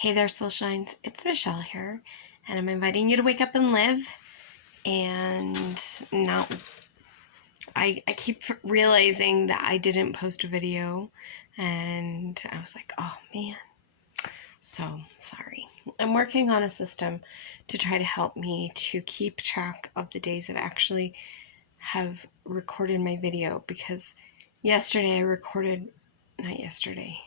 Hey there, Soul Shines. It's Michelle here, and I'm inviting you to wake up and live. And now I keep realizing that I didn't post a video, and I was like, oh man. So sorry. I'm working on a system to try to help me to keep track of the days that I actually have recorded my video, because yesterday I recorded, not yesterday,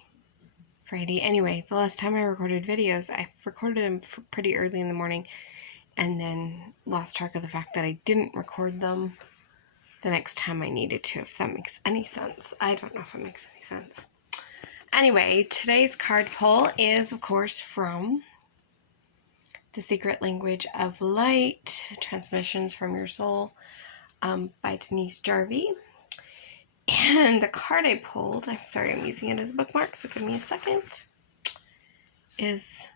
Friday. Anyway, the last time I recorded videos, I recorded them pretty early in the morning and then lost track of the fact that I didn't record them the next time I needed to, if that makes any sense. I don't know if it makes any sense. Anyway, today's card pull is, of course, from The Secret Language of Light, Transmissions from Your Soul, by Denise Jarvie. And the card I pulled, I'm sorry, I'm using it as a bookmark, so give me a second, is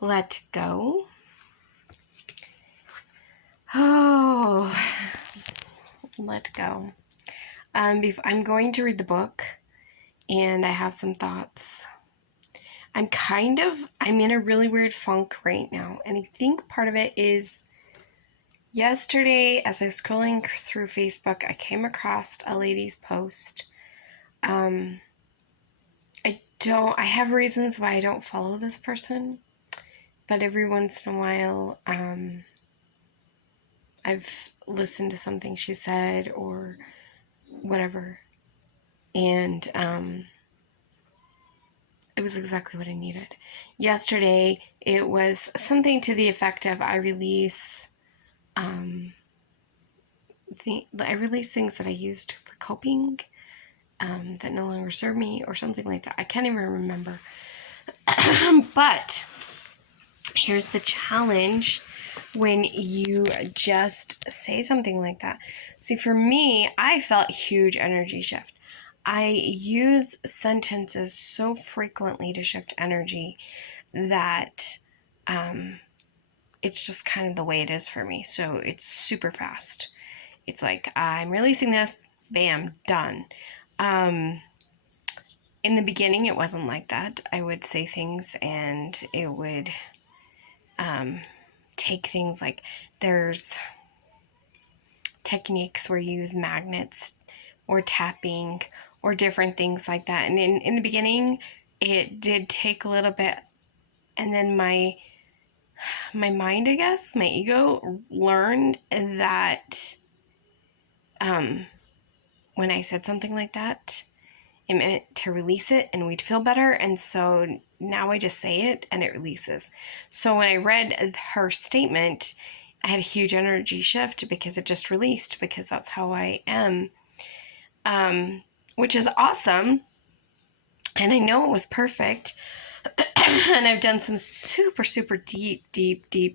Let Go. Oh, let go. I'm going to read the book, and I have some thoughts. I'm in a really weird funk right now, and I think part of it is yesterday, as I was scrolling through Facebook, I came across a lady's post. I have reasons why I don't follow this person, but every once in a while, I've listened to something she said or whatever, and it was exactly what I needed. Yesterday, it was something to the effect of I release things that I used for coping that no longer serve me, or something like that. I can't even remember. But here's the challenge when you just say something like that. See, for me, I felt a huge energy shift. I use sentences so frequently to shift energy that it's just kind of the way it is for me. So it's super fast. It's like, I'm releasing this, bam, done. In the beginning, it wasn't like that. I would say things and it would take things like, there's techniques where you use magnets or tapping or different things like that. And in the beginning, it did take a little bit. And then my mind, I guess, my ego learned that when I said something like that, it meant to release it and we'd feel better. And so now I just say it and it releases. So when I read her statement, I had a huge energy shift because it just released, because that's how I am, which is awesome. And I know it was perfect. And I've done some super, super deep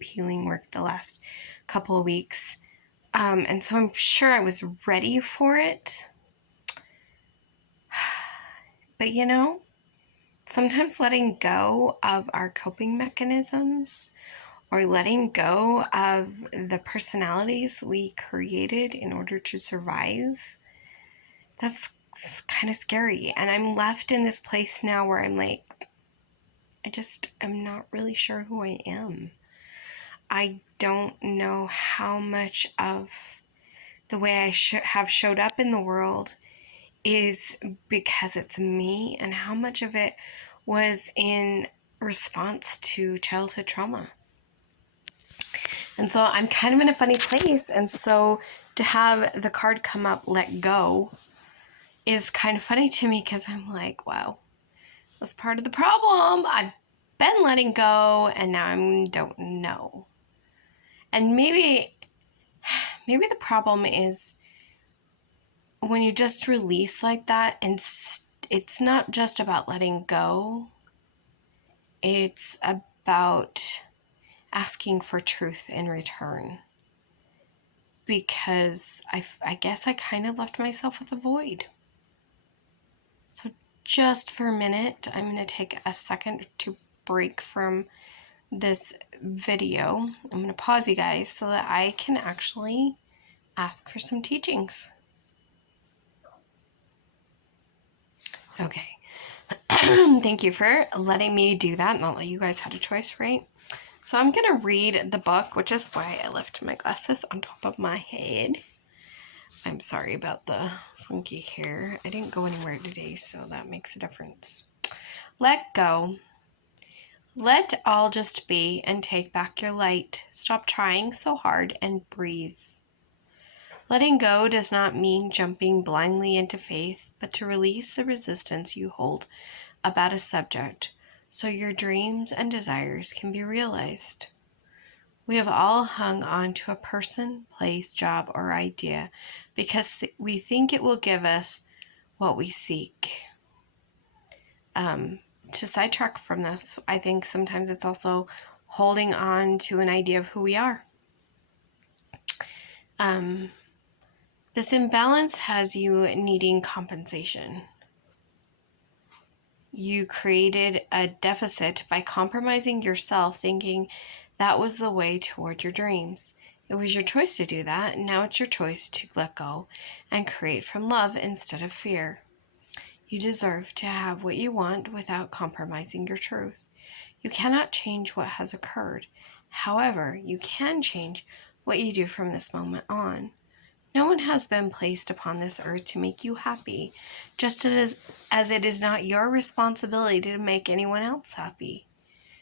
healing work the last couple of weeks. And so I'm sure I was ready for it. But sometimes letting go of our coping mechanisms, or letting go of the personalities we created in order to survive, that's kind of scary. And I'm left in this place now where I'm like, I'm not really sure who I am. I don't know how much of the way I have showed up in the world is because it's me, and how much of it was in response to childhood trauma. And so I'm kind of in a funny place. And so to have the card come up, let go, is kind of funny to me, because I'm like, wow, that's part of the problem. I've been letting go and now I don't know. And maybe the problem is when you just release like that, and it's not just about letting go, it's about asking for truth in return. Because I guess I kind of left myself with a void. So just for a minute, I'm going to take a second to break from this video. I'm going to pause you guys so that I can actually ask for some teachings. Okay. Thank you for letting me do that, not let you guys have a choice, right? So I'm going to read the book, which is why I left my glasses on top of my head. I'm sorry about the funky hair. I didn't go anywhere today, so that makes a difference. Let go. Let all just be and take back your light. Stop trying so hard and breathe. Letting go does not mean jumping blindly into faith, but to release the resistance you hold about a subject so your dreams and desires can be realized. We have all hung on to a person, place, job, or idea because we think it will give us what we seek. To sidetrack from this, I think sometimes it's also holding on to an idea of who we are. This imbalance has you needing compensation. You created a deficit by compromising yourself, thinking that was the way toward your dreams. It was your choice to do that, and now it's your choice to let go and create from love instead of fear. You deserve to have what you want without compromising your truth. You cannot change what has occurred. However, you can change what you do from this moment on. No one has been placed upon this earth to make you happy, just as it is not your responsibility to make anyone else happy.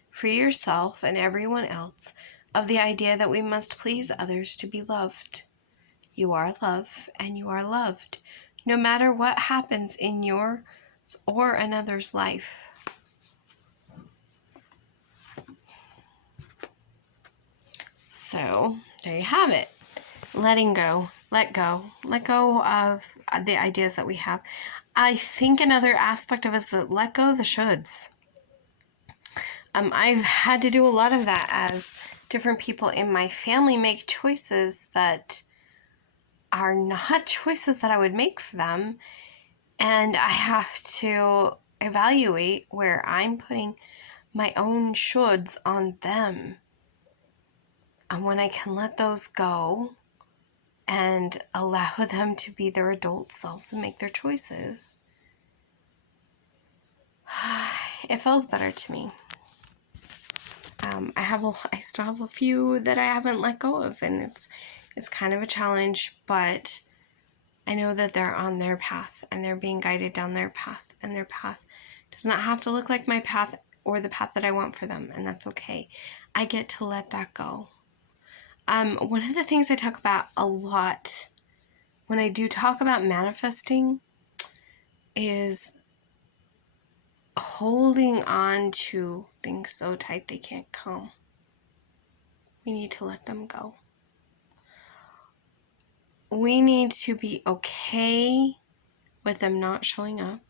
Free yourself and everyone else of the idea that we must please others to be loved. You are love, and you are loved, no matter what happens in yours or another's life. So, there you have it. Letting go. Let go. Let go of the ideas that we have. I think another aspect of it is that let go of the shoulds. I've had to do a lot of that as different people in my family make choices that are not choices that I would make for them. And I have to evaluate where I'm putting my own shoulds on them. And when I can let those go and allow them to be their adult selves and make their choices, it feels better to me. I still have a few that I haven't let go of, and it's kind of a challenge, but I know that they're on their path and they're being guided down their path, and their path does not have to look like my path or the path that I want for them, and that's okay. I get to let that go. One of the things I talk about a lot when I do talk about manifesting is holding on to things so tight they can't come. We need to let them go. We need to be okay with them not showing up.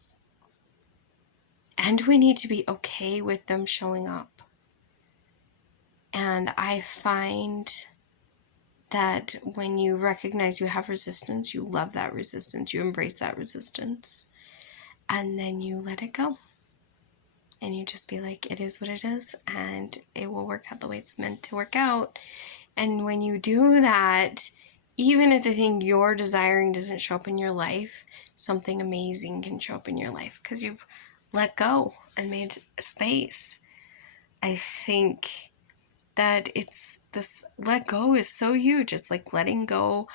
And we need to be okay with them showing up. And I find that when you recognize you have resistance, you love that resistance, you embrace that resistance, and then you let it go. And you just be like, it is what it is, and it will work out the way it's meant to work out. And when you do that, even if the thing you're desiring doesn't show up in your life, something amazing can show up in your life because you've let go and made space. I think that it's this let go is so huge. It's like letting go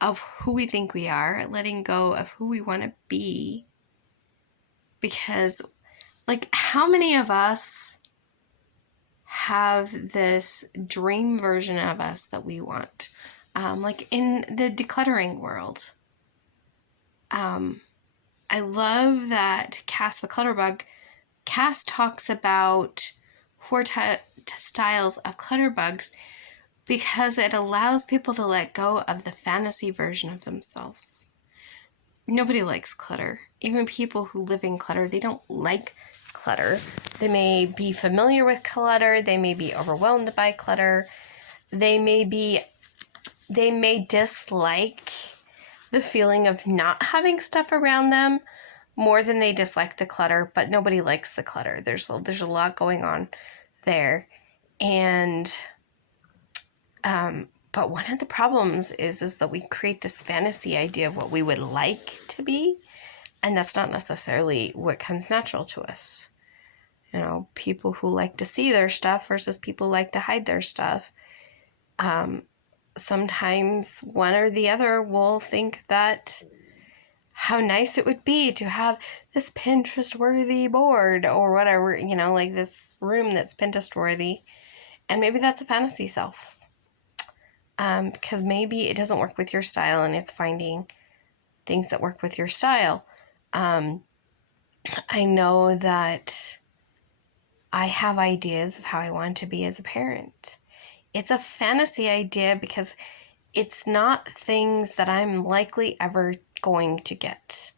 of who we think we are, letting go of who we want to be. Because, like, how many of us have this dream version of us that we want? Like in the decluttering world. I love that Cass the Clutterbug, Cass talks about 4 styles of clutterbugs because it allows people to let go of the fantasy version of themselves. Nobody likes clutter. Even people who live in clutter, they don't like clutter. They may be familiar with clutter. They may be overwhelmed by clutter. They may dislike the feeling of not having stuff around them more than they dislike the clutter, but nobody likes the clutter. There's a lot going on there. And but one of the problems is that we create this fantasy idea of what we would like to be, And that's not necessarily what comes natural to us. You know, people who like to see their stuff versus people who like to hide their stuff. Sometimes one or the other will think that how nice it would be to have this Pinterest-worthy board or whatever, you know, like this room that's Pinterest-worthy. And maybe that's a fantasy self. Because maybe it doesn't work with your style and it's finding things that work with your style. I know that I have ideas of how I want to be as a parent. It's a fantasy idea because it's not things that I'm likely ever going to get.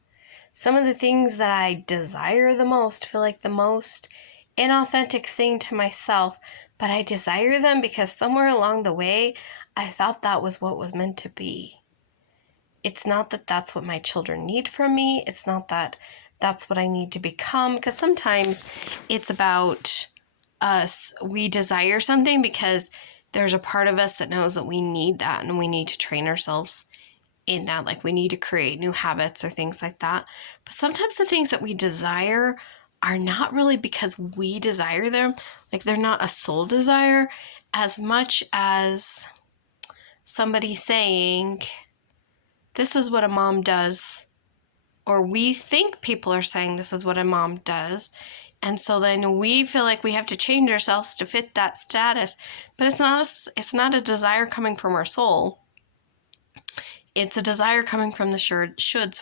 Some of the things that I desire the most feel like the most inauthentic thing to myself, but I desire them because somewhere along the way, I thought that was what was meant to be. It's not that that's what my children need from me. It's not that that's what I need to become, because sometimes it's about us. We desire something because there's a part of us that knows that we need that and we need to train ourselves in that. Like we need to create new habits or things like that. But sometimes the things that we desire are not really because we desire them. Like they're not a soul desire as much as somebody saying, this is what a mom does. Or we think people are saying this is what a mom does. And so then we feel like we have to change ourselves to fit that status. But it's not a desire coming from our soul. It's a desire coming from the shoulds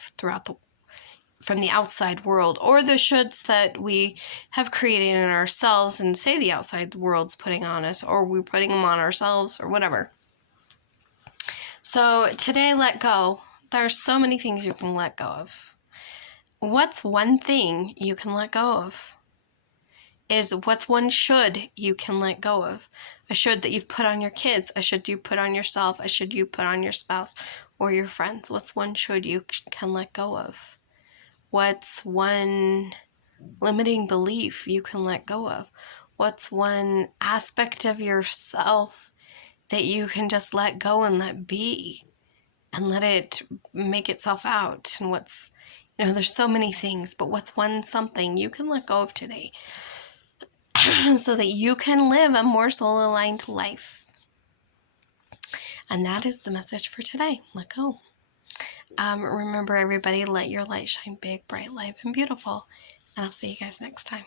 from the outside world, or the shoulds that we have created in ourselves and say the outside world's putting on us, or we're putting them on ourselves, or whatever. So today, let go. There's so many things you can let go of. What's one thing you can let go of? What's one should you can let go of? A should that you've put on your kids, a should you put on yourself, a should you put on your spouse or your friends. What's one should you can let go of? What's one limiting belief you can let go of? What's one aspect of yourself that you can just let go and let be and let it make itself out? And there's so many things, but what's one something you can let go of today so that you can live a more soul-aligned life? And that is the message for today. Let go. Remember, everybody, let your light shine big, bright, light, and beautiful. And I'll see you guys next time.